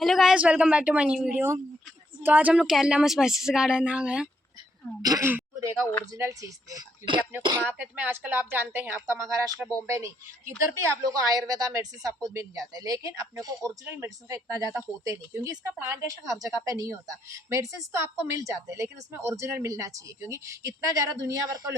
Hello guys, welcome back to my new video. तो आज हम लोग केरला में स्पाइसेस गार्डन आ गए। देगा ओरिजिनल चीज देगा, क्योंकि अपने को मार्केट में आजकल आप जानते हैं, आपका महाराष्ट्र बॉम्बे नहीं, किधर भी आप लोगों को आयुर्वेदा मेडिसिन आपको मिल जाता है, लेकिन अपने को ओरिजिनल मेडिसिन का इतना ज्यादा होते नहीं, क्योंकि इसका प्लांटेशन हर जगह पे नहीं होता। मेडिसिन तो आपको मिल जाते हैं, लेकिन उसमें ओरिजिनल मिलना चाहिए, क्योंकि इतना ज्यादा दुनिया भर को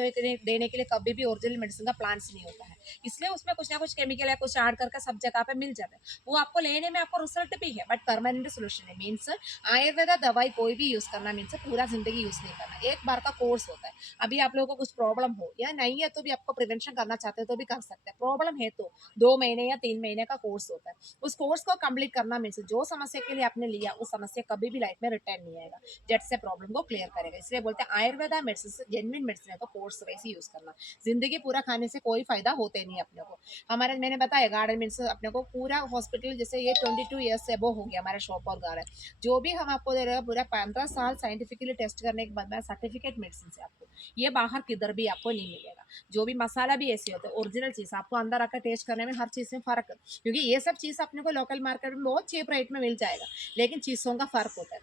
देने के लिए कभी भी ओरिजिनल मेडिसिन का प्लांट्स नहीं होता है। इसलिए उसमें कुछ ना कुछ केमिकल या कुछ ऐड करके सब जगह पे मिल जाता है। वो आपको लेने में आपको रिजल्ट भी है, बट परमानेंट सोल्यूशन है। मीन्स आयुर्वेदा दवाई कोई भी यूज करना मीन्स पूरा जिंदगी यूज नहीं करना, एक बार का कोर्स होता है। अभी आप लोगों को कुछ प्रॉब्लम हो या नहीं है तो भी आपको प्रिवेंशन करना चाहते हो तो भी कर सकते हैं। प्रॉब्लम है तो 2 महीने या 3 महीने का कोर्स होता है। उस कोर्स को कंप्लीट करना मीन्स जो समस्या के लिए आपने लिया उस समस्या कभी भी लाइफ में रिटर्न नहीं आएगा, जट से प्रॉब्लम को क्लियर करेगा। इसलिए बोलते हैं आयुर्वेदा मेडिसिन जेन्युइन मेडिसिन है तो कोर्स वैसे यूज करना। जिंदगी पूरा खाने से कोई फायदा होते नहीं अपने को। हमारे मैंने बताया गार्डन मीन्स अपने को पूरा हॉस्पिटल, जैसे ये 22 ईयर्स से वो हो गया हमारा शॉप और गार्डन। जो भी हम आपको दे रहे हैं पूरा 15 साल साइंटिफिकली टेस्ट करने के बाद में सर्टिफिकेट मेडिसिन से आपको ये बाहर किधर भी आपको नहीं मिलेगा। जो भी मसाला भी ऐसे होते हैं ओरिजिनल चीज आपको अंदर आकर टेस्ट करने में हर चीज में फर्क है, क्योंकि ये सब चीज अपने को लोकल मार्केट में बहुत चीप रेट में मिल जाएगा, लेकिन चीजों का फर्क होता है।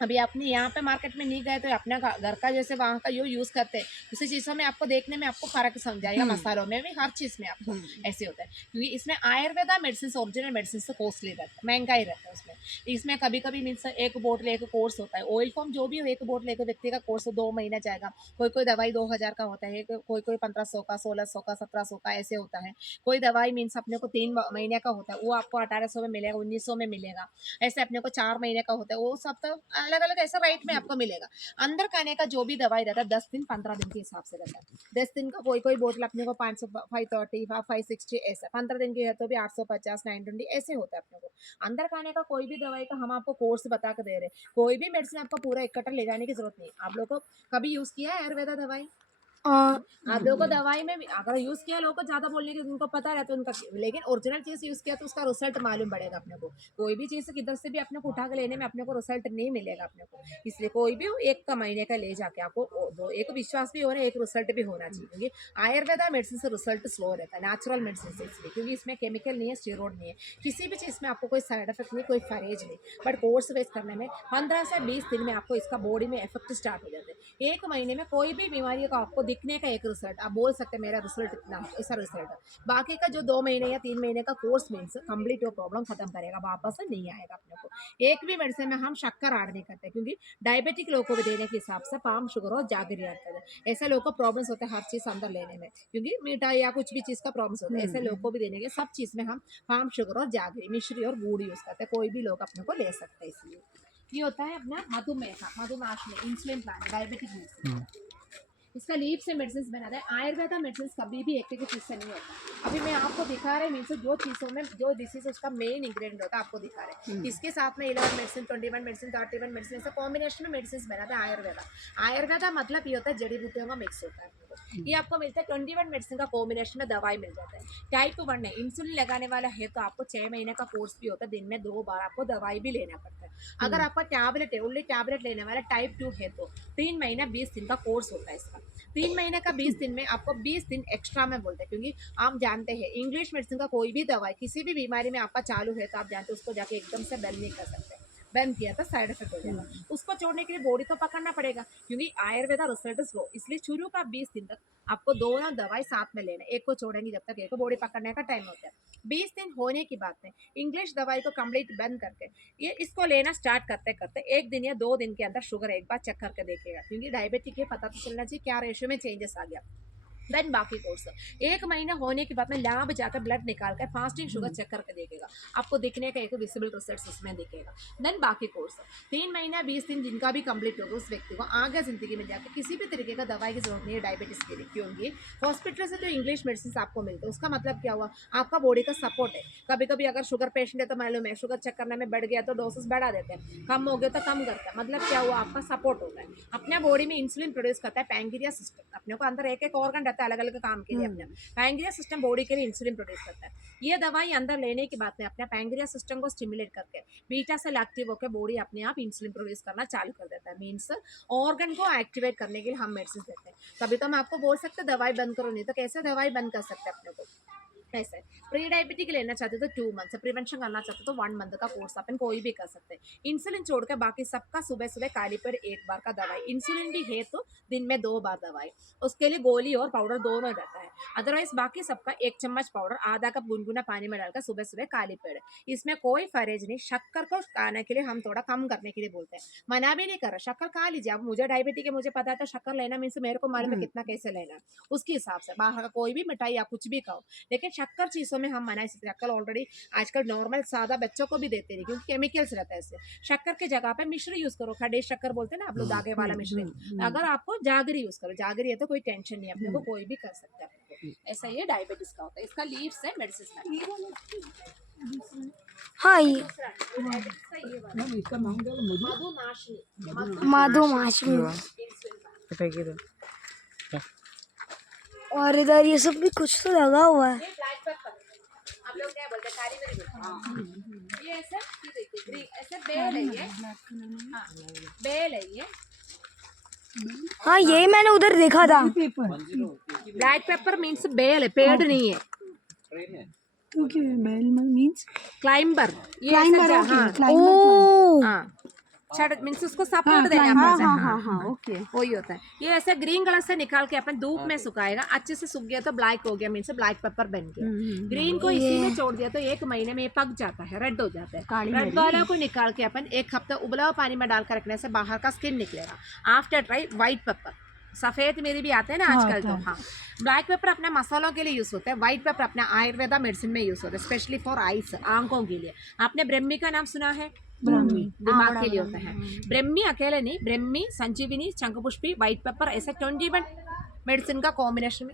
अभी आपने यहाँ पे मार्केट में नहीं गए तो अपना घर का जैसे वहाँ का यूज करते हैं, उसी चीज़ों में आपको देखने में आपको फर्क समझाएगा, मसालों में भी हर चीज़ में आपको ऐसे होता है। क्योंकि इसमें आयुर्वेदा मेडिसिन ओरिजिनल मेडिसिन से कॉस्टली रहता है, महंगा ही रहता है उसमें। इसमें कभी कभी मीन्स एक बोतल एक कोर्स होता है, ऑयल फॉर्म जो भी हो एक बोतल एक व्यक्ति का कोर्स 2 महीना जाएगा। कोई कोई दवाई 2000 का होता है, कोई कोई 1500 का, 1600 का, 1700 का ऐसे होता है। कोई दवाई मीन्स अपने को 3 महीने का होता है, वो आपको 1800 में मिलेगा, 1900 में मिलेगा। ऐसे अपने को 4 महीने का होता है, वो सब तो अलग अलग ऐसा रेट में आपको मिलेगा। अंदर खाने का जो भी दवाई रहता है 10 दिन 15 दिन के हिसाब से रहता है। 10 दिन का कोई कोई बोतल अपने को 500 530 560 ऐसा, 15 दिन की है तो भी 850 920 ऐसे होता है अपने को। अंदर खाने का कोई भी दवाई का हम आपको कोर्स बता कर दे रहे हैं, कोई भी मेडिसिन आपको पूरा इकट्ठा ले जाने की जरूरत नहीं। आप लोग को कभी यूज किया है आयुर्वेदा दवाई? आप लोगों को दवाई में भी अगर यूज किया, लोगों को ज्यादा बोलने की उनको पता रहता है उनका, लेकिन ओरिजिनल चीज यूज किया तो उसका रिजल्ट मालूम पड़ेगा अपने को। कोई भी चीज किधर से भी अपने को उठा के लेने में अपने को रिजल्ट नहीं मिलेगा अपने को। इसलिए कोई भी एक का महीने का ले जाके आपको दो एक विश्वास भी होना, एक रिजल्ट भी होना चाहिए, क्योंकि आयुर्वेदा मेडिसिन से रिजल्ट स्लो रहता है, नेचुरल मेडिसिन से। इसलिए क्योंकि इसमें केमिकल नहीं है, स्टेरॉइड नहीं है, किसी भी चीज में आपको कोई साइड इफेक्ट नहीं, कोई फरेज नहीं। बट कोर्स वेस्ट करने में 15 से 20 दिन में आपको इसका बॉडी में इफेक्ट स्टार्ट हो जाते हैं। 1 महीने में कोई भी बीमारी का आपको दिखने का एक रिजल्ट, आप बोल सकते हैं मेरा रिजल्ट इतना है, ऐसा रिजल्ट है। बाकी का जो 2 महीने या 3 महीने का कोर्स मीन्स कंप्लीट वो प्रॉब्लम खत्म करेगा, वापस से नहीं आएगा अपने को। एक भी मेडिसिन में हम शक्कर ऐड नहीं करते, क्योंकि डायबिटिक लोगों को भी देने के हिसाब से पाम शुगर और जागरी आता है। ऐसे लोगों को प्रॉब्लम्स होते हैं हर चीज अंदर लेने में, क्योंकि मीठा या कुछ भी चीज का प्रॉब्लम्स होता है, ऐसे लोगों को भी देने के सब चीज में हम पाम शुगर और जागरी मिश्री और गुड़ यूज करते हैं, कोई भी लोग अपने को ले सकते हैं। इसलिए ये होता है अपना मधुमेह का, मधुमेह में इंसुलिन प्लान डायबिटिक मेडिसिन, इसका लीफ से मेडिसिन बनाता है। आयुर्वेदा मेडिसिन कभी भी एक चीज से नहीं होता। अभी मैं आपको दिखा रहा मीन्स जो चीजों में जो डिसीज उसका मेन इंग्रेडिएंट होता है आपको दिखा रहे हैं। इसके साथ में 11 मेडिसिन 21 मेडिसिन 31 मेडिसिन ऐसे कॉम्बिनेशन में मेडिसिन बनाता है आयुर्वेदा। आयुर्वेदा मतलब ये होता है जड़ी बूटियों का मिक्स होता है। ये आपको मिलता है 21 मेडिसिन का कॉम्बिनेशन में दवाई मिल जाता है। टाइप 1 है, इंसुलिन लगाने वाला है तो आपको 6 महीने का कोर्स भी होता है, दिन में 2 बार आपको दवाई भी लेना पड़ता है। अगर आपका टैबलेट है, ओनली टैबलेट लेने वाला टाइप 2 है तो 3 महीना 20 दिन का कोर्स होता है इसका। 3 महीने का 20 दिन में आपको 20 दिन एक्स्ट्रा में बोलते हैं, क्योंकि आप जानते हैं इंग्लिश मेडिसिन का कोई भी दवाई किसी भी बीमारी में आपका चालू है तो आप जानते हैं उसको जाके एकदम से बंद नहीं कर सकते। बंद किया तो साइड इफेक्ट हो जाएगा, उसको छोड़ने के लिए बॉडी तो पकड़ना पड़ेगा, क्योंकि आयुर्वेदा रिजल्ट स्लो। इसलिए शुरू का 20 दिन तक आपको दोनों दवाई साथ में लेना, एक को छोड़ेंगे जब तक एक को बॉडी पकड़ने का टाइम होता है। 20 दिन होने की बात है, इंग्लिश दवाई को कंप्लीट बंद करके ये इसको लेना स्टार्ट करते करते 1 दिन या 2 दिन के अंदर शुगर एक बार चेक करके देखेगा, क्योंकि डायबिटिक है पता तो चलना चाहिए क्या रेशियो में चेंजेस आ गया। देन बाकी कोर्स 1 महीना होने के बाद में लैब जाकर ब्लड निकाल कर फास्टिंग शुगर चेक करके देखेगा, आपको दिखने का एक विजिबल रिजल्ट उसमें दिखेगा। देन बाकी कोर्स 3 महीना 20 दिन जिनका भी कंप्लीट होगा उस व्यक्ति को आगे जिंदगी में जाकर किसी भी तरीके का दवाई की जरूरत नहीं है डायबिटीज के लिए, क्योंकि हॉस्पिटल से जो इंग्लिश मेडिसिन आपको मिलते हैं उसका मतलब क्या हुआ, आपका बॉडी का सपोर्ट है। कभी कभी अगर शुगर पेशेंट है तो मालूम है शुगर चेक करने में बढ़ गया तो डोसेस बढ़ा देते हैं, कम हो गया तो कम करता है, मतलब क्या हुआ आपका सपोर्ट होता है। अपने बॉडी में इंसुलिन प्रोड्यूस करता है पैंक्रियास सिस्टम, अपने को अंदर एक एक ऑर्गन रहता है अलग अलग काम के लिए। अपना पैंक्रियास सिस्टम बॉडी के लिए इंसुलिन प्रोड्यूस करता है। ये दवाई अंदर लेने के बाद में अपने पैंक्रियास सिस्टम को स्टिमुलेट करके बीटा सेल एक्टिव होकर बॉडी अपने आप इंसुलिन प्रोड्यूस करना चालू कर देता है। मीन्स ऑर्गन को एक्टिवेट करने के लिए हम मेडिसिन देते हैं। तभी तो हम आपको बोल सकते हैं दवाई बंद करो, नहीं तो कैसे दवाई बंद कर सकते हैं अपने को। ऐसे प्री डायबिटिक लेना चाहते हो तो 2 मंथ, प्रिवेंशन करना चाहते हो तो 1 मंथ का कोर्स अपन कोई भी कर सकते हैं। इंसुलिन छोड़ के बाकी सबका सुबह सुबह खाली पेट एक बार का दवाई, इंसुलिन भी है तो दिन में 2 बार दवाई, उसके लिए गोली और पाउडर दोनों रहता है। अदरवाइज बाकी सबका 1 चम्मच पाउडर आधा कप गुनगुना पानी में डालकर सुबह सुबह खाली पेट। इसमें कोई फरेज नहीं। शक्कर को खाने के लिए हम थोड़ा कम करने के लिए बोलते हैं, मना भी नहीं कर रहा, शक्कर खा लीजिए। अब मुझे डायबिटिक है, मुझे पता है तो शक्कर लेना मीन्स मेरे को मालूम है कितना कैसे लेना है, उसके हिसाब से बाहर का कोई भी मिठाई या कुछ भी खाओ। लेकिन शक्कर चीज़ों में हम मना नहीं सकते। शक्कर ऑलरेडी आजकल नॉर्मल सादा बच्चों को भी देते नहीं क्योंकि केमिकल्स रहता है इससे। शक्कर की जगह पे मिश्री यूज करो, खड़े शक्कर बोलते हैं ना आप लोग, दागे वाला मिश्री। अगर आपको जागरी यूज करो, जागरी है तो कोई टेंशन नहीं है, अपने को कोई भी कर सकता है। ऐसा ये डायबिटीज का होता है। इसका लीव्स है मेडिसिन। हाँ ये मधुनाशिनी, मधुमाशी। और इधर ये सब भी कुछ तो लगा हुआ है। ये ब्लैक पेपर, आप लोग क्या बोलते हैं, काली मिर्च बोलते हैं। ये ऐसे ऐसे बेल है ये, हाँ बेल है ये। हाँ यही मैंने उधर देखा था। ब्लैक पेपर मीन्स बेल है, पेड़ नहीं है। क्योंकि बेल मींस क्लाइंबर, ये क्लाइंबर, ऐसा, ओके हाँ ओ हाँ छड़ मीन्स उसको सपोर्ट देना पड़ता है। हाँ हाँ ओके। वही होता है। ये ऐसे ग्रीन कलर से निकाल के अपन धूप में सुखाएगा, अच्छे से सूख गया तो ब्लैक हो गया, मीन्स ब्लैक पेपर बन गया। ग्रीन को इसी में छोड़ दिया तो 1 महीने में ये पक जाता है, रेड हो जाता है। रेड वाला को निकाल के अपन 1 हफ्ता उबला हुआ पानी में डालकर रखने से बाहर का स्किन निकलेगा। आफ्टर ट्राई व्हाइट पेपर, सफेद मेरी भी आते हैं ना आजकल तो। हाँ ब्लैक पेपर अपने मसालों के लिए यूज होता है, व्हाइट पेपर अपने आयुर्वेदा मेडिसिन में यूज होता है, स्पेशली फॉर आईज, आंखों के लिए। आपने ब्रह्मी का नाम सुना है? ब्रह्मी दिमाग के लिए होता है। ब्रह्मी अकेले नहीं, ब्रह्मी, संजीवनी, शंखपुष्पी, व्हाइट पेपर, ऐसे 21 मेडिसिन का कॉम्बिनेशन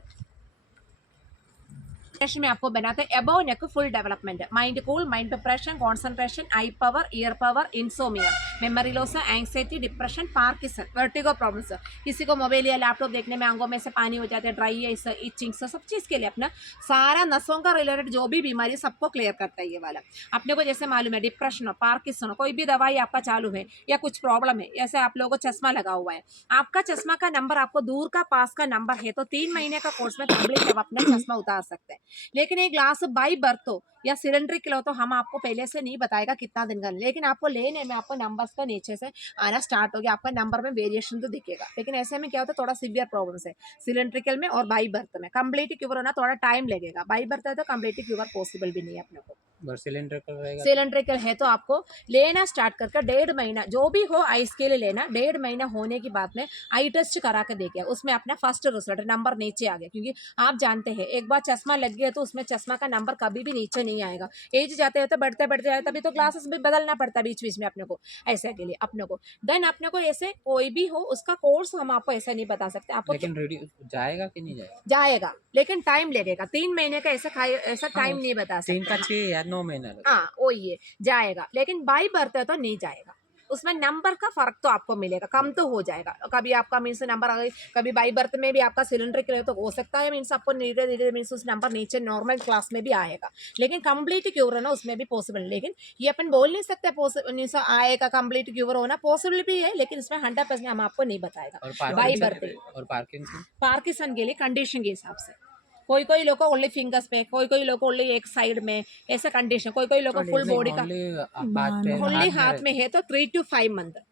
में आपको बनाते हैं। Above neck full development, mind cool, mind preparation, concentration, eye power, ear power, insomnia, memory loss, anxiety, depression, Parkinson, vertigo problems. किसी को मोबाइल या लैपटॉप देखने में आंखों में से पानी हो जाते हैं, ड्राई आइस, इचिंग, सब चीज़ के लिए अपना सारा नसों का रिलेटेड जो भी बीमारी सबको क्लियर करता है ये वाला। अपने को जैसे मालूम है डिप्रेशन हो, पार्किंसन हो, कोई भी दवाई आपका चालू है या कुछ प्रॉब्लम है, जैसे आप लोगों को चश्मा लगा हुआ है, आपका चश्मा का नंबर आपको दूर का पास का नंबर है तो 3 महीने का कोर्स में कंप्लीट आप अपना चश्मा उतार सकते हैं। लेकिन एक ग्लास बाई बर्थ हो या सिलेंड्रिक लो तो हम आपको पहले से नहीं बताएगा कितना दिन का, लेकिन आपको लेने में आपको नंबर्स का नीचे से आना स्टार्ट हो गया, आपका नंबर में वेरिएशन तो दिखेगा। लेकिन ऐसे में क्या होता है, थोड़ा सीवियर प्रॉब्लम्स है सिलेंड्रिकल में और बाई बर्थ में। कंप्लीट क्यूर होना थोड़ा टाइम लगेगा, बाई बर्थ है तो कंप्लीट क्यूर पॉसिबल भी नहीं है अपने को। सिलेंड्रिकल है तो आपको लेना स्टार्ट करके 1.5 महीना जो भी हो आइस के लिए लेना, 1.5 महीना होने की बाद में आई टेस्ट करा के देखिए, उसमें अपना फर्स्ट रिजल्ट नंबर नीचे आ गया। क्योंकि आप जानते हैं एक बार चश्मा लग गया तो उसमें चश्मा का नंबर कभी भी नीचे नहीं आएगा, एज जाते हैं तो बढ़ते बढ़ते जाए, तभी तो ग्लासेस भी बदलना पड़ता है बीच बीच में अपने को, ऐसे के लिए अपने को। देन अपने को ऐसे कोई भी हो उसका कोर्स हम आपको ऐसा नहीं बता सकते आपको, लेकिन जाएगा कि नहीं जाएगा? जाएगा लेकिन टाइम लगेगा, 3 महीने का ऐसा टाइम नहीं बता सकते। 3 का 6 या 9 महीना हाँ वही है, जाएगा। लेकिन बाई बर्थ है तो नहीं जाएगा, उसमें नंबर का फर्क तो आपको मिलेगा, कम तो हो जाएगा। कभी आपका मीन्स नंबर आ गई, कभी बाई बर्थ में भी आपका सिलेंडर तो हो सकता है मीन्स आपको धीरे धीरे मीन्स उस नंबर नीचे नॉर्मल क्लास में भी आएगा। लेकिन कंप्लीट क्यूर है ना उसमें भी पॉसिबल, लेकिन ये अपन बोल नहीं सकते मीन्स आएगा कंप्लीट क्यूर होना पॉसिबल भी है, लेकिन इसमें 100% हम आपको नहीं बताएगा। बाई बर्थ और पार्किंसन के लिए कंडीशन के हिसाब से कोई कोई लोग को ओनली फिंगर्स में, कोई कोई लोग को ओनली एक साइड में, ऐसा कंडीशन, कोई कोई लोग को फुल बॉडी का, ओनली हाथ में है तो 3 to 5 मंथ,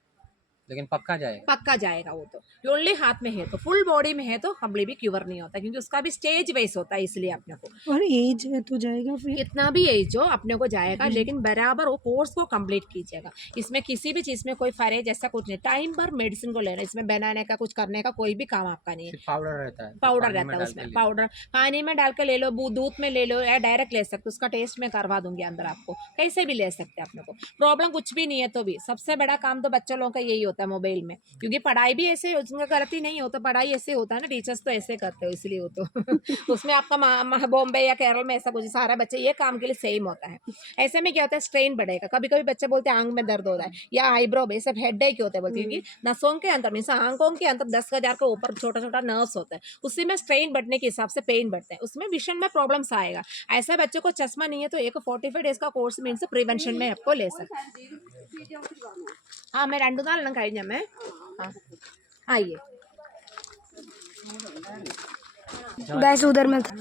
लेकिन पक्का जाएगा वो तो ओनली हाथ में है तो, फुल बॉडी में है तो कंप्लीट भी क्यूर नहीं होता क्योंकि उसका भी स्टेज वाइज होता है, इसलिए अपने को। और एज है तो जाएगा फिर कितना भी एज हो अपने को जाएगा, लेकिन बराबर वो कोर्स को कंप्लीट कीजिएगा। इसमें किसी भी चीज में कोई फरेज ऐसा कुछ नहीं, टाइम पर मेडिसिन को लेना, इसमें बनाने का कुछ करने का कोई भी काम आपका नहीं है। पाउडर रहता है, उसमें पाउडर पानी में डाल के ले लो, दूध में ले लो या डायरेक्ट ले सकते, उसका टेस्ट में करवा दूंगी अंदर, आपको कैसे भी ले सकते हैं। अपने को प्रॉब्लम कुछ भी नहीं है तो भी सबसे बड़ा काम तो बच्चों लोगों का यही होता है मोबाइल में, क्योंकि पढ़ाई भी ऐसे उसमें गलती नहीं होता, पढ़ाई ऐसे होता है ना, टीचर्स तो ऐसे करते हो इसलिए हो तो उसमें आपका बॉम्बे या केरल में ऐसा कुछ, सारा बच्चे ये काम के लिए सेम होता है। ऐसे में क्या होता है, स्ट्रेन बढ़ेगा। कभी कभी बच्चे बोलते हैं आंख में दर्द हो रहा है या आईब्रो में, सब हेड क्यों होता है बोलते हैं, क्योंकि नसों के अंदर मीन्स आंखों के अंदर 10,000 के ऊपर छोटा छोटा नर्व्स होता है, उसी में स्ट्रेन बढ़ने के हिसाब से पेन बढ़ता है, उसमें विजन में प्रॉब्लम्स आएगा। ऐसा बच्चों को चश्मा नहीं है तो एक 45 डेज का कोर्स मीन्स प्रिवेंशन में आपको ले सकते। हाँ मैं 2 നാളെണ്ണം കഴിഞ്ഞ मैं आइए गैस उधर में था।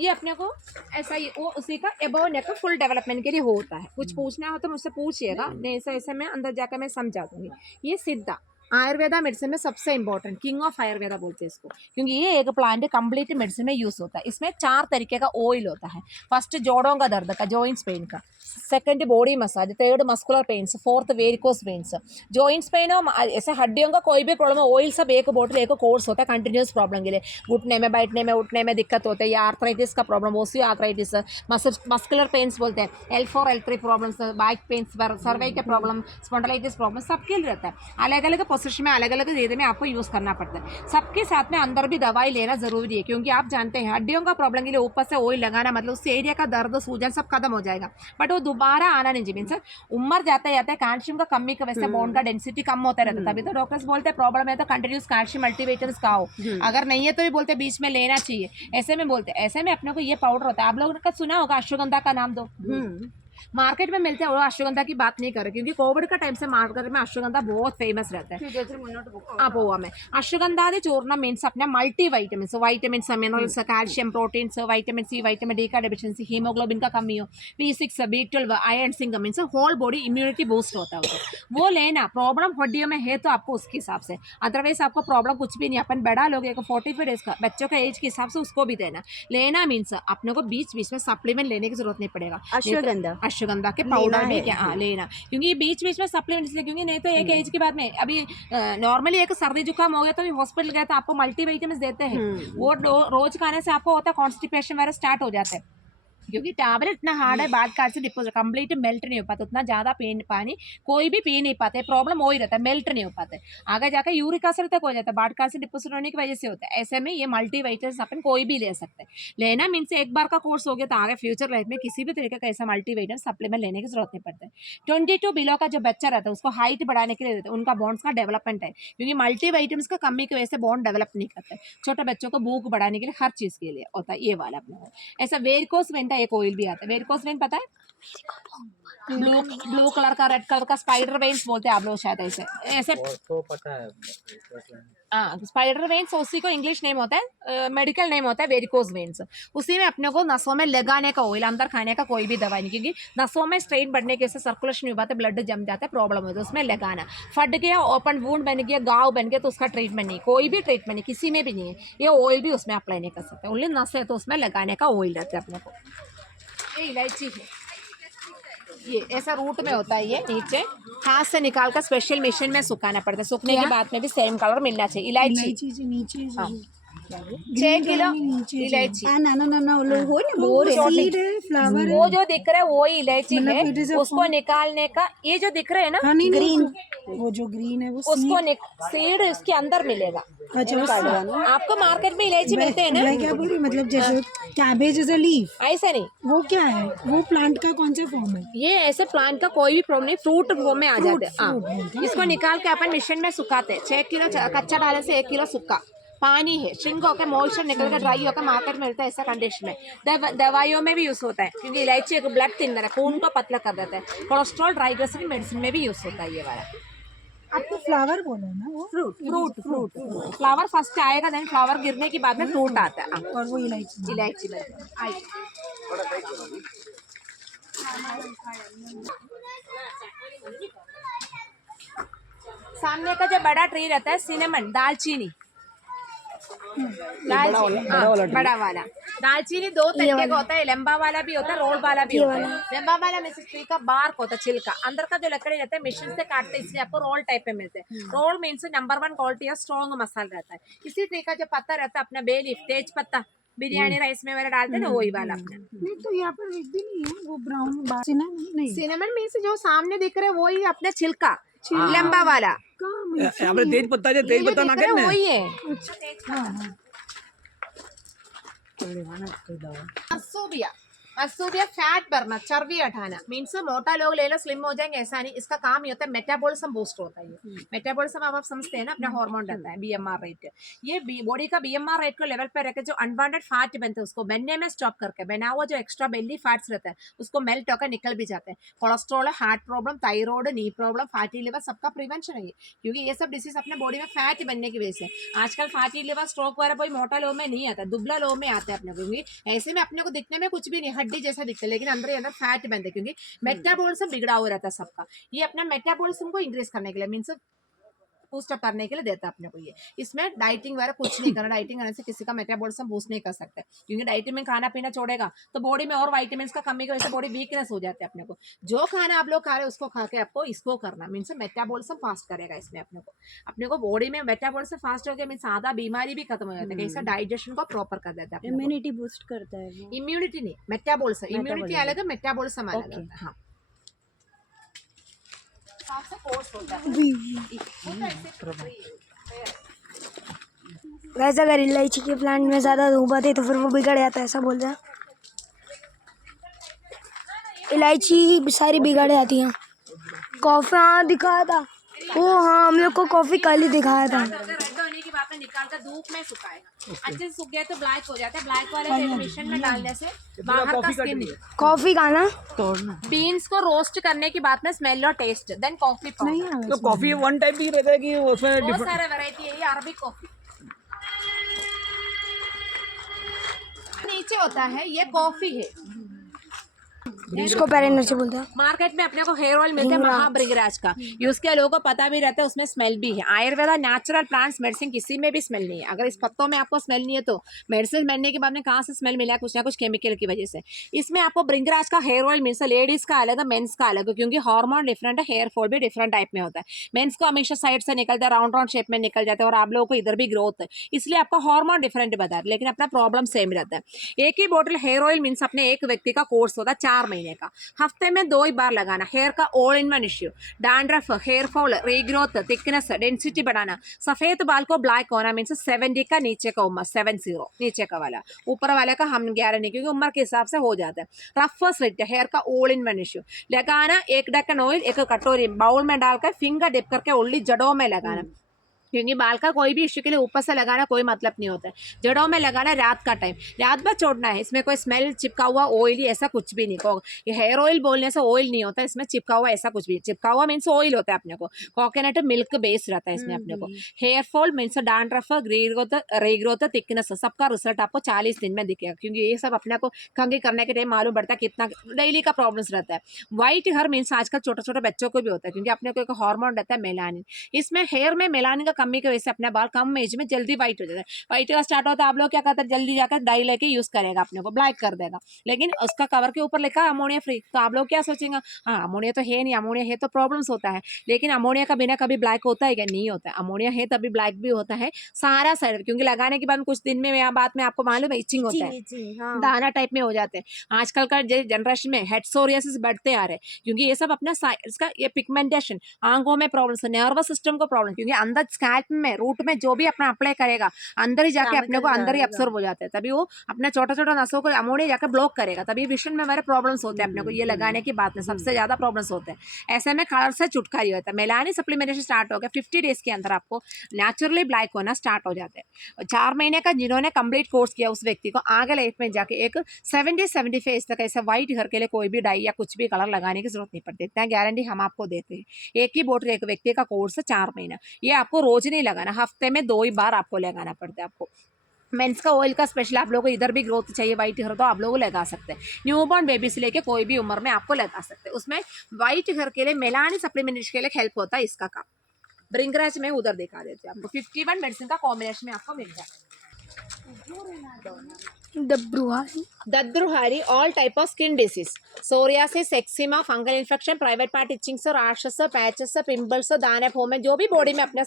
ये अपने को ऐसा ही वो उसी का एबव नेक फुल डेवलपमेंट के लिए होता है। कुछ पूछना हो तो मुझसे पूछिएगा, नहीं ऐसे ऐसे मैं अंदर जाकर मैं समझा दूंगी। ये सिद्धा आयुर्वेदा मेडिसिन में सबसे इंपॉर्टेंट किंग ऑफ आयुर्वेदा बोलते हैं इसको, क्योंकि ये एक प्लांट कंप्लीट मेडिसिन में यूज होता है। इसमें 4 तरीके का ऑयल होता है। फर्स्ट जोड़ों का दर्द का, जॉइंट्स पेन का, second body massage, third muscular pains, fourth varicose veins, joints pain हो ऐसे हड्डियों का कोई भी प्रॉब्लम, ऑयल सब एक बोतल एक कोर्स होता है कंटिन्यूस प्रॉब्लम के लिए। घुटने में बैठने में उठने में दिक्कत होते हैं, या आर्थराइटिस का problem, osteo arthritis, muscular pains बोलते हैं, L4 L3 problems, back pains, cervical problem, spondylitis problem, सबके लिए रहता है। अलग अलग पोजीशन में अलग अलग रेट में आपको यूज़ करना पड़ता है। सबके साथ में अंदर भी दवाई लेना जरूरी है, क्योंकि आप जानते हैं हड्डियों का प्रॉब्लम के लिए ऊपर से ऑयल लगाना मतलब उस एरिया का दर्द सूजन सब खत्म हो जाएगा, बट वो दोबारा आना नहीं चाहिए। मीन्स उम्र जाता है कैल्शियम का कमी की वजह से बोन का डेंसिटी कम होता रहता है, तभी तो डॉक्टर्स बोलते हैं प्रॉब्लम है तो कंटिन्यूस कैल्शियम मल्टीविटामिन्स खाओ, अगर नहीं है तो भी बोलते बीच में लेना चाहिए। ऐसे में बोलते हैं, ऐसे में अपने को ये पाउडर होता है, आप लोगों ने सुना होगा, अश्वगंधा का नाम दो, मार्केट में मिलते हैं। वो अश्वगंधा की बात नहीं कर रहे, क्योंकि कोविड का टाइम से मार्केट में अश्वगंधा बहुत फेमस रहता है। आप हुआ में अश्वगंधा चूर्ण मीन्स अपने multi vitamins, vitamins, minerals, calcium, proteins, vitamin C, vitamin D का डेफिशिएंसी, हीमोग्लोबिन का कमी हो, B6, B12, iron, zinc means whole body immunity boost होता है उसे, वो लेना। प्रॉब्लम हड्डियों में है तो आपको उसके हिसाब से, अदरवाइज आपको प्रॉब्लम कुछ भी नहीं। अपन बड़ा लोग 45 डेज का बच्चों का एज के हिसाब से उसको भी देना लेना मीन्स अपने को बीच बीच में सप्लीमेंट लेने की जरूरत नहीं पड़ेगा। अश्वगंधा के पाउडर भी क्या लेना, क्योंकि बीच बीच में सप्लीमेंट्स ले, क्योंकि नहीं तो एक एज के बाद में अभी नॉर्मली एक सर्दी जुकाम हो गया तो हॉस्पिटल गए तो आपको मल्टीविटामिन्स देते हैं, वो रोज खाने से आपको होता है कॉन्स्टिपेशन वगैरह स्टार्ट हो जाता है, क्योंकि टैबलेट इतना हार्ड है, बाद कार्ड से डिपोजिट कंप्लीट मेल्ट नहीं हो पाता, उतना ज़्यादा पानी कोई भी पी नहीं पाते, प्रॉब्लम हो ही रहता है, मेल्ट नहीं हो पाते, आगे जाकर यूरिक एसिड तक हो जाता है, बाद कार्ड से डिपोजिट होने की वजह से होता है। ऐसे में ये मल्टीविटामिन्स अपन कोई भी ले सकते हैं। लेना मीन्स एक बार का कोर्स हो गया तो आगे फ्यूचर लाइफ में किसी भी तरीके का ऐसा मल्टीविटामिन सप्लीमेंट लेने की जरूरत नहीं पड़ती है। 22 बिलो का जो बच्चा रहता है उसको हाइट बढ़ाने के लिए देते हैं, उनका बॉन्ड्स का डेवलपमेंट है, क्योंकि मल्टीविटामिन्स का कमी की वजह से बॉन्ड डेवलप नहीं करते। छोटे बच्चों को भूख बढ़ाने के लिए हर चीज़ के लिए होता है ये वाला अपने को। ऐसा वेरिकोस वेन का एक ऑयल भी आता है, वेरिकोस वेन पता है, ब्लू कलर का, रेड कलर का, स्पाइडर वेन्स बोलते हैं आप लोग शायद, ऐसे ऐसे तो पता है। हाँ, स्पाइडर वेन्स उसी को इंग्लिश नेम होता है, मेडिकल नेम होता है वेरिकोस वेन्स। उसी में अपने को नसों में लगाने का ऑयल, अंदर खाने का कोई भी दवाई नहीं, क्योंकि नसों में स्ट्रेन बढ़ने के से सर्कुलेशन नहीं हो पाता, ब्लड जम जाता है, प्रॉब्लम होता है, उसमें लगाना। फट गया, ओपन वूंड बन गया, गाँव बन गया तो उसका ट्रीटमेंट नहीं, कोई भी ट्रीटमेंट नहीं, किसी में भी नहीं है। ये ऑयल भी उसमें अप्लाई नहीं कर सकते, ओनली नस है तो उसमें लगाने का ऑयल रहता है अपने को। ये इलायची है, ये ऐसा रूट में होता है, ये नीचे हाथ से निकाल कर स्पेशल मशीन में सुखाना पड़ता है, सूखने के बाद में भी सेम कलर मिलना चाहिए। इलायची से नीचे 6 किलो इलायची, फ्लावर वो जो दिख रहा है वो ही इलायची है, उसको निकालने का, ये जो दिख रहे हैं ना ग्रीन, वो जो ग्रीन है वो उसको सीड उसके अंदर मिलेगा। अच्छा, आपको मार्केट में इलायची मिलते हैं ना, मैं क्या बोल रही, मतलब जैसे कैबेज इज अ लीफ, ऐसा नहीं, वो क्या है, वो प्लांट का कौन सा फॉर्म है? ये ऐसे प्लांट का कोई भी प्रॉब्लम नहीं, फ्रूट फॉर्म में आ जाते हैं। इसको निकाल के अपन मिशन में सुखाते हैं, 6 किलो कच्चा डालने से 1 किलो सूखा पानी है, श्रिंक होकर मॉइस्चर निकल कर ड्राई होकर मार्केट में मिलता है ऐसा कंडीशन में। दवाइयों में भी यूज होता है, क्योंकि इलायची एक ब्लड थिनर है, खून को पतला कर देता है, कोलेस्ट्रॉल, ट्राइग्लिसराइड मेडिसिन में भी यूज होता है ये वाला। आपको फ्लावर बोला है ना, वो फ्रूट फ्लावर फर्स्ट आएगा, देन फ्लावर गिरने के बाद में फ्रूट आता है, और वो इलायची में आइए। सामने का जो बड़ा ट्री रहता है सिनेमन, दालचीनी, बड़ा वाला दालचीनी 2 तरीके का होता है, लंबा वाला भी होता है, रोल वाला भी होता है। लंबा वाला में ट्री का बार्क होता है, छिलका, अंदर का जो लकड़ी रहता है मशीन से काटते हैं, इसलिए आपको रोल टाइप में मिलते हैं। रोल मीन्स नंबर 1 क्वालिटी है, स्ट्रॉन्ग मसाला रहता है। इसी ट्री का जो पत्ता रहता है अपना बे लीफ, तेज पत्ता, बिरयानी राइस में वगैरह डालते हैं ना, वही वाला अपना। नहीं तो यहाँ पर एक भी नहीं है, वो ब्राउन नहीं, सिनेमन मीन्स जो सामने दिख रहे वही अपने छिलका, लंबा वाला, तेज पत्ता ना करना वही है। मसूदिया फैट बर्नर, चर्बी हटाना मीन्स मोटा लोग ले लो स्लिम हो जाएंगे ऐसा नहीं, इसका काम ये होता है मेटाबॉलिज्म बूस्ट होता है। ये मेटाबॉलिज्म आप समझते हैं ना, अपना हार्मोन रहता है बीएमआर रेट, ये बॉडी का बीएमआर रेट को लेवल पे रखे जो अनवांटेड फैट बनते हैं उसको बनने में स्टॉप करके बना हुआ जो एक्स्ट्रा बेली फैट्स रहता है उसको मेल्ट होकर निकल भी जाते हैं। कोलेस्ट्रॉल, हार्ट प्रॉब्लम, थायराइड, नी प्रॉब्लम, फैटी लिवर सबका प्रिवेंशन है ये, क्योंकि ये सब डिसीज अपने बॉडी में फैट बनने की वजह से आजकल फैटी लिवर स्ट्रोक वाला कोई मोटा लोग में नहीं आता, दुबला लोग में आता है अपने को, क्योंकि ऐसे में अपने को दिखने में कुछ भी नहीं हड्डी जैसा दिखता है लेकिन अंदर ही अंदर फैट बनते हैं, क्योंकि मेटाबॉलिज्म बिगड़ा हुआ रहता है सबका। ये अपना मेटाबॉलिज्म को इंक्रीज करने के लिए मीन्स बूस्ट अप करने के लिए देता है अपने को ये। इसमें डाइटिंग वगैरह कुछ नहीं करना, डाइटिंग करने से किसी का मेटाबॉलिज्म बूस्ट नहीं कर सकते, क्योंकि डाइटिंग में खाना पीना छोड़ेगा तो बॉडी में और वाइटामिन्स का कमी की वजह से बॉडी वीकनेस हो जाती है। अपने को जो खाना आप लोग खा रहे हैं उसको खा के आपको इसको करना मीन्स मेटाबॉलिज्म फास्ट करेगा। इसमें अपने को बॉडी में मेटाबॉलिज्म फास्ट हो गया मीन्स आधा बीमारी भी खत्म हो जाता है, कैसा डाइजेशन को प्रॉपर कर देता है, इम्यूनिटी बूस्ट करता है वो। इम्यूनिटी नहीं मेटाबॉलिज्म, इम्यूनिटी अलग है मेटाबॉलिज्म अलग है। हाँ आपसे कोर्स होता है वैसे अगर इलायची के प्लांट में ज़्यादा धूप आती है तो फिर वो बिगड़ जाता है, ऐसा बोल रहा है। इलायची सारी बिगड़ जाती है। कॉफ़ी हाँ दिखाया था वो, हाँ हम लोग को कॉफ़ी कल ही दिखाया था। रेड होने की बात है, निकाल कर धूप में सुखाएगा, अच्छे से सूख गया तो ब्लैक हो जाता है। ब्लैक वाले मशीन में डालने से बाहर का स्किन कॉफ़ी का ना तोड़ना बीन्स को रोस्ट करने की बात में स्मेल और टेस्ट देन कॉफी नहीं पाउडर, है तो कॉफी वन टाइप ही रहता है कि उसमें बहुत सारा वैरायटी है। ये अरबिक कॉफी नीचे होता है, ये कॉफी है। इसको पैरेनर्जी बोलते हैं। मार्केट में अपने को हेयर ऑयल मिलता है महाभृंगराज का, यूज किया लोगों को पता भी रहता है, उसमें स्मेल भी है। आयुर्वेदा नेचुरल प्लांट्स मेडिसिन किसी में भी स्मेल नहीं है। अगर इस पत्तों में आपको स्मेल नहीं है तो मेडिसिन बनने के बाद में कहाँ से स्मेल मिला है, कुछ ना कुछ केमिकल की वजह से। इसमें आपको भृंगराज का हेयर ऑयल मिलता है, लेडीज का अलग है मेन्स का अलग है, क्योंकि हार्मोन डिफरेंट है, हेयर फॉल भी डिफरेंट टाइप में होता है। मेन्स को हमेशा साइड से निकलता है, राउंड राउंड शेप में निकल जाता है, और आप लोगों को इधर भी ग्रोथ है, इसलिए आपका हार्मोन डिफरेंट बता है, लेकिन अपना प्रॉब्लम सेम रहता है। एक ही बोतल हेयर ऑयल मीन्स अपने एक व्यक्ति का कोर्स होता है 4 महीने का, हफ्ते में 2 ही बार लगाना। हेयर का all in one issue, dandruff, hair fall, regrowth, thickness, density बढ़ाना, सफेद बाल को ब्लैक होना मीन्स 70 का नीचे का उम्र 70 नीचे का वाला, ऊपर वाले का हम गारंटी क्योंकि उम्र के हिसाब से हो जाता है। रफ स्लिट, हेयर का ऑल इन वन इश्यू, लगाना 1 ढक्कन ऑयल एक कटोरी बाउल में डालकर फिंगर डिप करके ओनली जड़ों में लगाना, क्योंकि बाल का कोई भी इश्यू के लिए ऊपर से लगाना कोई मतलब नहीं होता है। जड़ों में लगाना रात का टाइम, रात भर छोड़ना है। इसमें कोई स्मेल चिपका हुआ ऑयली ऐसा कुछ भी नहीं, ये हेयर ऑयल बोलने से ऑयल नहीं होता, इसमें चिपका हुआ ऐसा कुछ भी, चिपका हुआ मीन्स ऑयल होता है। अपने को कोकोनट मिल्क बेस रहता है इसमें। अपने को hair fall means dandruff, regrowth, thickness सबका रिजल्ट आपको 40 दिन में दिखेगा, क्योंकि ये सब अपने को कंघी करने के टाइम मालूम पड़ता है कितना डेली का प्रॉब्लम्स रहता है। व्हाइट हेयर मीन्स आजकल छोटे छोटे बच्चों को भी होता है, क्योंकि अपने को एक हार्मोन रहता है मेलानिन, इसमें हेयर में मेलानिन का कमी की वजह से अपने बाल कम एज में जल्दी व्हाइट हो जाता है। व्हाइट का स्टार्ट होता है, आप लोग क्या करते हैं जल्दी जाकर डाई लेके यूज करेगा, अपने को ब्लैक कर देगा, लेकिन उसका कवर के ऊपर लिखा है अमोनिया फ्री, तो आप लोग क्या सोचेंगे हाँ अमोनिया तो है नहीं, अमोनिया है तो प्रॉब्लम्स होता है, लेकिन अमोनिया का बिना कभी ब्लैक होता है क्या? नहीं होता है। अमोनिया है तभी ब्लैक भी होता है सारा साइड, क्योंकि लगाने के बाद कुछ दिन में या बाद में आपको मालूम है इचिंग होता है, दाना टाइप में हो जाते हैं। आजकल का जनरेशन में हेड सोरियासिस बढ़ते आ रहे हैं, क्योंकि ये सब अपना इसका ये पिगमेंटेशन, आंखों में प्रॉब्लम्स, नर्वस सिस्टम को प्रॉब्लम, क्योंकि अंदर स्कैल्प में रूट में जो भी अपना अप्लाई करेगा अंदर ही जाके अपने को अंदर ही अब्सॉर्ब हो जाता है, तभी वो अपना छोटा छोटा नसों को अमोनिया जाकर ब्लॉक करेगा, तभी विशन में हमारे प्रॉब्लम्स होते हैं। अपने को ये लगाने की बात में सबसे ज्यादा प्रॉब्लम्स होते हैं। ऐसे में कलर से छुटकारा होता है। मेलानिन सप्लीमेंटेशन स्टार्ट हो गया 50 डेज के अंदर आपको नेचुरली ब्लैक होना स्टार्ट हो जाते हैं। 4 महीने का जिन्होंने कंप्लीट कोर्स किया उस व्यक्ति को आगे लाइफ में जाके एक 70-75 तक ऐसा व्हाइट हेयर के लिए कोई भी डाई या कुछ भी कलर लगाने की जरूरत नहीं पड़ती, इतना गारंटी हम आपको देते हैं। एक ही बोतल एक व्यक्ति का कोर्स 4 महीना, ये आपको रोज नहीं लगाना, हफ्ते में 2 ही बार आपको लगाना पड़ता है। आपको मेंस का ऑयल का स्पेशल आप लोगों को इधर भी ग्रोथ चाहिए व्हाइट हेयर तो आप लोग लगा सकते हैं। न्यूबॉर्न बेबी से लेके कोई भी उम्र में आपको लगा सकते हैं। उसमें व्हाइट हेयर के लिए मेलानिन सप्लीमेंटेशन के लिए हेल्प होता है इसका काम। ब्रिंगराज में उधर दिखा देते हैं आपको 51 मेडिसिन का कॉम्बिनेशन में आपको मिल जाता है। दद्रुहारी all type of skin disease, psoriasis, eczema, fungal infection, private part itchings, rashes, patches, pimples, दाने फोम, जो भी बॉडी में अपने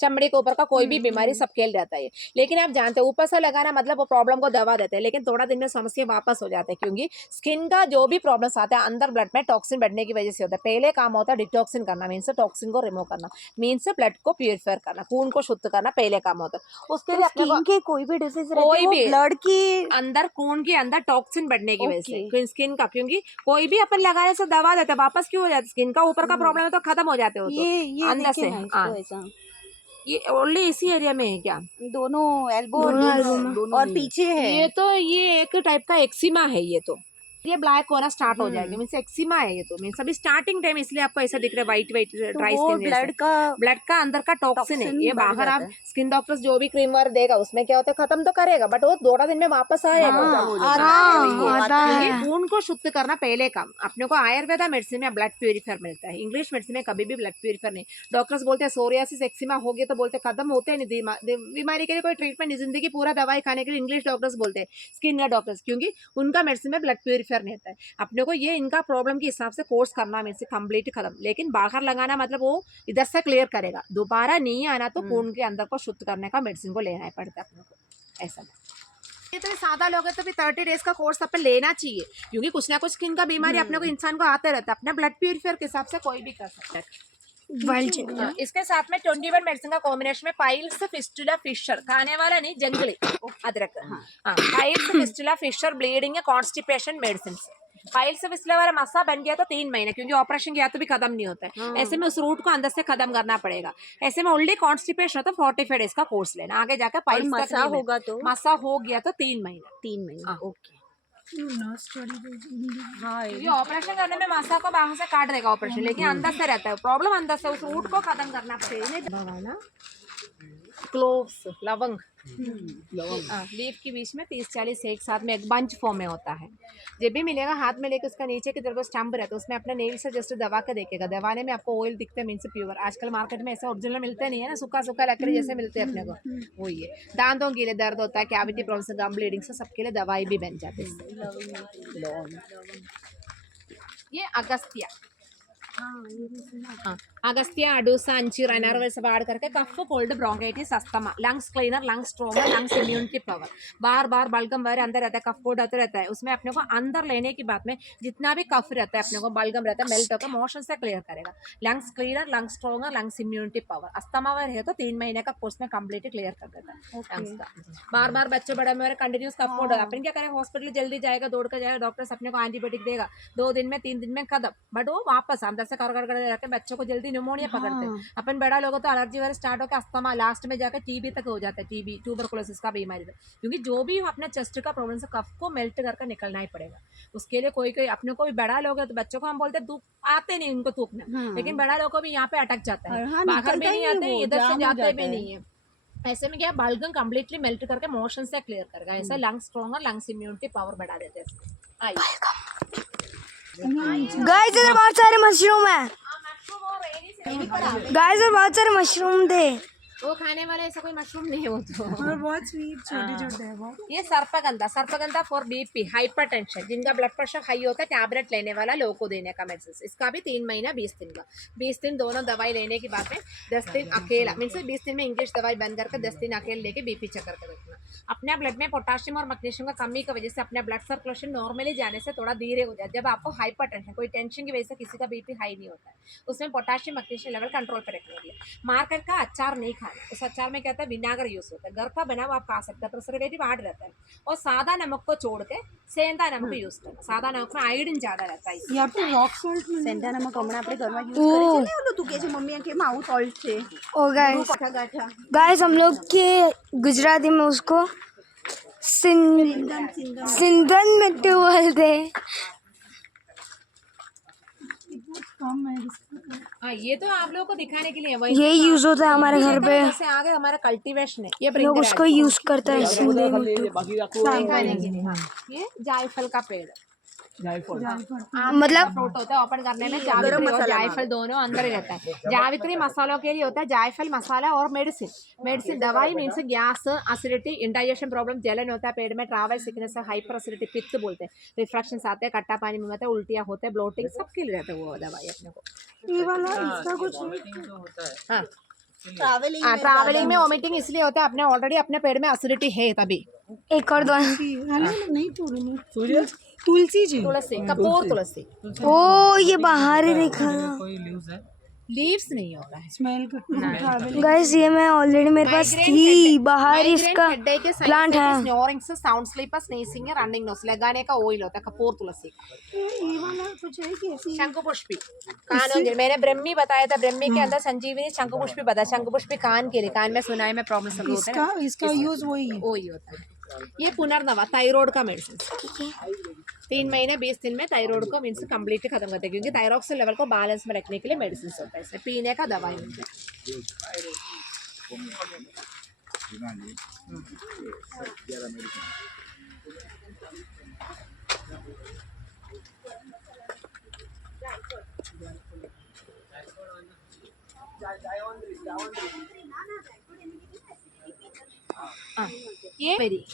चमड़ी के ऊपर का कोई भी बीमारी सब खेल रहता है। लेकिन आप जानते हैं ऊपर से लगाना मतलब वो प्रॉब्लम को दबा देते हैं, लेकिन थोड़ा दिन में समस्या वापस हो जाते हैं, क्योंकि स्किन का जो भी प्रॉब्लम्स आता है अंदर ब्लड में टॉक्सिन बढ़ने की वजह से होता है। पहले काम होता है डिटॉक्सिन करना, मीन्स टॉक्सिन को रिमूव करना, मीन्स ब्लड को प्यूरिफाई करना, खून को शुद्ध करना पहले काम होता है। उसके लिए अपने को कोई भी डिसीज कोई भी ब्लड की अंदर खून के अंदर टॉक्सिन बढ़ने की वजह से स्किन का, क्योंकि कोई भी अपन लगाने से दवा देते हैं वापस क्यों हो जाता है, स्किन का ऊपर का प्रॉब्लम है तो खत्म हो जाते हो ये अंदर से। देखे ना हाँ, इसको ऐसा ये ओनली इसी एरिया में है क्या? दोनों एल्बो और दोनों और पीछे है। ये एक टाइप का एक्सिमा है, ये ब्लैक होना स्टार्ट हो जाएगा, मीन्स एक्सिमा है ये तो, मीन्स अभी स्टार्टिंग टाइम इसलिए आपको ऐसा दिख रहा है वाइट वाइट तो ड्राई वो स्किन, ब्लड का अंदर का टॉक्सिन है, ये बढ़ बाहर आप जाता है। स्किन डॉक्टर्स जो भी क्रीम वर्क देगा उसमें क्या होता है खत्म तो करेगा, बट वो 2 दिन में वापस आएगा। आता है। क्योंकि खून को शुद्ध करना पहले काम। अपने को आयुर्वेदा मेडिसिन में ब्लड प्यूरिफायर मिलता है, इंग्लिश मेडिसिन में कभी भी ब्लड प्यूरिफायर नहीं। डॉक्टर्स बोलते हैं सोरियासिस एक्सिमा हो गया तो बोलते खत्म होते हैं नहीं, बीमारी के लिए कोई ट्रीटमेंट नहीं, जिंदगी पूरा दवाई खाने के लिए इंग्लिश डॉक्टर्स बोलते हैं, स्किन का डॉक्टर्स, क्योंकि उनका मेडिसिन में ब्लड प्यूरिफायर नहीं होता है। अपने को ये इनका प्रॉब्लम के हिसाब से कोर्स करना मेरे से कंप्लीट खत्म, लेकिन बाहर लगाना मतलब वो इधर से क्लियर करेगा, दोबारा नहीं आना तो खून के अंदर को शुद्ध करने का मेडिसिन को लेना पड़ता है अपने को, ऐसा। ये तो सादा लोग हैं तो भी 30 डेज का कोर्स अपन लेना चाहिए, क्योंकि कुछ ना कुछ स्किन का बीमारी अपने को इंसान को आते रहता है, अपना ब्लड प्यूरिफायर के हिसाब से कोई भी कर सकता है। इसके साथ में 21 मेडिसिन का कॉम्बिनेशन में पाइल्स फिस्टुला फिशर, खाने वाला नहीं जंगली अदरक, पाइल्स फिस्टुला फिशर ब्लीडिंग है कॉन्स्टिपेशन मेडिसिन। पाइल्स फिस्टुला वाला मसा बन गया तो 3 महीने, क्योंकि ऑपरेशन किया तो भी खत्म नहीं होता है, ऐसे में उस रूट को अंदर से खत्म करना पड़ेगा। ऐसे में ओनली कॉन्स्टिपेशन होता है 45 डेज का कोर्स लेना, आगे जाकर पाइल्स मसा होगा तो मसा हो गया तो 3 महीने। 3 महीने। ओके। हाँ, ये ऑपरेशन करने में मसा को बाहर से काट देगा ऑपरेशन, लेकिन अंदर से रहता है प्रॉब्लम, अंदर से उस रूट को खत्म करना पड़ेगा। क्लोव्स लवंग, लीफ के बीच में 30-40 एक साथ में एक बंच फॉर्म में होता है। जब भी मिलेगा हाथ में लेकर उसका नीचे की तरफ स्टम्प रहता है, उसमें अपने नेल से जस्ट दबा के देखेगा, दबाने में आपको ऑयल दिखता है, मीन्स प्योर। आजकल मार्केट में ऐसा ओरिजिनल मिलते नहीं है ना, सूखा सूखा लकड़ी जैसे मिलते हैं अपने को, वही है। दांतों के लिए दर्द होता है, कैविटी प्रॉब्लम, गम ब्लीडिंग से सबके लिए दवाई भी बन जाती है। ये अगस्त्या, अगस्त्या अडूसा अंजीर अनारवल सब ऐड करके cough cold bronchitis asthma, lungs cleaner, lungs stronger, lungs immunity power, बार बार बलगम वगैरह अंदर रहता है, कफ कोल्ड होता रहता है, उसमें अपने को अंदर लेने के बाद में जितना भी कफ रहता है अपने को बलगम रहता है मेल्ट होकर मोशन से क्लियर करेगा। Lungs cleaner, lungs stronger, lungs immunity power, asthma वगैरह है तो 3 महीने का कोर्स में कंप्लीट क्लियर कर देता है लंग्स का। बार बार बच्चे बड़े में कंटिन्यूस कफ कोल्ड, अपन क्या करेंगे हॉस्पिटल जल्दी जाएगा, दौड़ कर जाएगा, डॉक्टर्स अपने को एंटीबायोटिक देगा, 2 दिन में 3 दिन में खत्म, बट वो वापस अंदर से कर बच्चों को जल्दी निमोनिया पकड़ते हैं। अपन बड़ा लोगों तो एलर्जी वगैरह स्टार्ट होकर अस्थमा, लास्ट में जाकर टीबी तक हो जाता है, टीबी ट्यूबरकुलोसिस का बीमारी, क्योंकि जो भी अपने चेस्ट का प्रॉब्लम से कफ को मेल्ट करके निकलना ही पड़ेगा। उसके लिए कोई अपने को भी बड़ा लोग है तो बच्चों को हम बोलते हैं आते नहीं उनको थूकना, लेकिन बड़ा लोगों को भी यहाँ पे अटक जाता है, बाहर भी नहीं आते, इधर से जाते भी नहीं है। ऐसे में क्या बलगम कंप्लीटली मेल्ट करके मोशन से क्लियर करेगा, ऐसा lungs stronger, lungs immunity power बढ़ा देते हैं। गाइस इधर बहुत सारे मशरूम है, गाइस इधर बहुत सारे मशरूम थे। वो खाने वाला ऐसा कोई मशरूम नहीं है, वो तो और बहुत स्वीट छोटे छोटे है वो। ये सर्पगंधा फॉर बीपी हाइपरटेंशन, जिनका ब्लड प्रेशर हाई होता है, टैबलेट लेने वाला लोगों को देने का मेडिसिन। इसका भी 3 महीना 20 दिन का, 20 दिन दोनों दवाई लेने के बाद में 10 दिन अकेला, मीन्स 20 दिन में इंग्लिश दवाई बंद करके 10 दिन अकेले लेके बीपी चेक करके रखना। अपने ब्लड में पोटाशियम और मैग्नीशियम का कमी की वजह से अपने ब्लड सर्कुलेशन नॉर्मली जाने से थोड़ा धीरे हो जाता है। जब आपको हाइपरटेंशन, कोई टेंशन की वजह से किसी का बीपी हाई नहीं होता है, उसमें पोटाशियम मैग्नीशियम लेवल कंट्रोल पर रखने के लिए मार्केट का अचार नहीं खाना। उस अचार में क्या होता है, विनेगर यूज होता है, घर का बना हुआ आप खा सकते हैं, प्रिजर्वेटिव ऐड रहता है, और सादा नमक को छोड़ के सेंधा नमक यूज करना। सादा नमक में आयोडीन ज्यादा रहता है, यहाँ पे रॉक सॉल्ट सेंधा नमक हमने अपने घर में यूज करे છે ને, ઓલું તું કે છે મમ્મી કે માઉ સॉल्ટ છે ओ गाइस, ગાઠા ગાઠા गाइस हम लोग के गुजराती में उसको सिंधन मिट्टी बोलते हैं। कम है इसका। हाँ, ये तो आप लोगों को दिखाने के लिए है, ये यूज होता है हमारे घर पे, जैसे आगे हमारा कल्टीवेशन है, ये लोग उसको यूज करते हैं सिंधन मिट्टी। बाकी आपको दिखाने के लिए। हाँ, ये जायफल का पेड़, जायफल मतलब फ्रूट होता है, ओपन करने में जावित्री और जायफल दोनों अंदर ही रहता है। जावित्री मसालों के लिए होता है, जायफल मसाला और मेडिसिन दवाई means gas, acidity, indigestion problem, जलन होता है पेट में, ट्रैवल सिकनेस, हाइपर एसिडिटी, पित्त बोलते हैं, रिफ्लेक्शंस आते हैं, कट्टा पानी में होता है, उल्टियाँ होते हैं, ब्लोटिंग, सबके लिए रहता है वो दवाई अपने को। ये वाला इसका कुछ हाँ, ट्रैवलिंग में वोमिटिंग इसलिए होता है, अपने ऑलरेडी अपने पेट में एसिडिटी है तभी। एक और दो नहीं तुलसी जी तुलसी, कपूर तुलसी, ओ ये बाहर ही देखा कोई न्यूज़ है लीव्स नहीं होता है। स्मेल का गाइस ये मैं ऑलरेडी मेरे पास थी बाहर इसका प्लांट है। Snoring sound sleep sneezing running nose लगाने का ऑयल होता है कपूर तुलसी का। ये वाला कुछ है कि ऐसी शंकुपुष्पी कानों के, मैंने ब्रह्मी बताया था, ब्रह्मी के अंदर संजीवनी शंकुपुष्पी बताया। शंकुपुष्पी कान के लिए, कान में सुनाई में प्रॉब्लम सब होता है ना, इसका यूज वही है। वही होता है। ये पुनर्नवा थायराइड का मेडिसिन 3 महीने 20 दिन में थायराइड को मीन्स कम्प्लीटली खत्म करते हैं, क्योंकि थायरॉक्सिन लेवल को बैलेंस में रखने के लिए मेडिसिन होता है। इसमें पीने का दवाई होता है। ये वेरी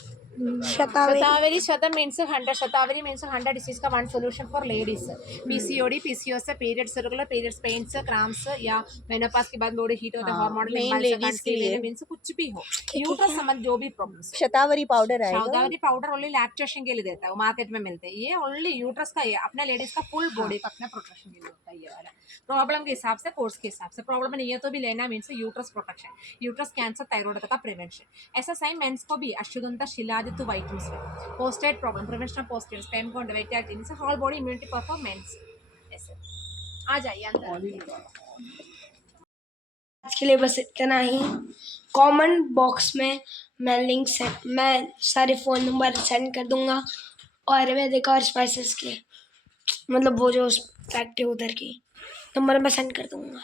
शतावरी शतम मीन्स 100, शतावरी मीन्स 100 डिसीज का one solution for ladies. PCOD, PCOS, periods, regular periods, pains, cramps या मेनोपॉज के बाद बॉडी हीट होता है, हार्मोनल इम्बैलेंस के लिए मीन्स कुछ भी हो, यूट्रस संबंध जो भी प्रॉब्लम्स। शतावरी पाउडर है, शतावरी पाउडर ओनली लैक्टेशन के लिए देता है, वो मार्केट में मिलते हैं। ये ओनली यूट्रस का, ये अपने लेडीज का फुल बॉडी का अपने प्रोटेक्शन के लिए होता है। ये वाला प्रॉब्लम के हिसाब से, कोर्स के हिसाब से, प्रॉब्लम नहीं है तो भी लेना means uterus protection, uterus cancer, thyroid का प्रिवेंशन। ऐसा साइन मेंस को भी अशुद्धता शिलादित वाइटम्स prostate problem, prevention of prostate sperm count, vitamin से होल बॉडी इम्यूनिटी परफॉर्मेंस। ऐसे आ जाइए अंदर। आज के लिए बस इतना ही। कमेंट बॉक्स में मैं लिंक सेंड, मैं सारे फ़ोन नंबर सेंड कर दूंगा आयुर्वेदिक और स्पाइसेस के, मतलब वो जो फैक्ट्री उधर की नंबर मैं सेंड कर दूंगा।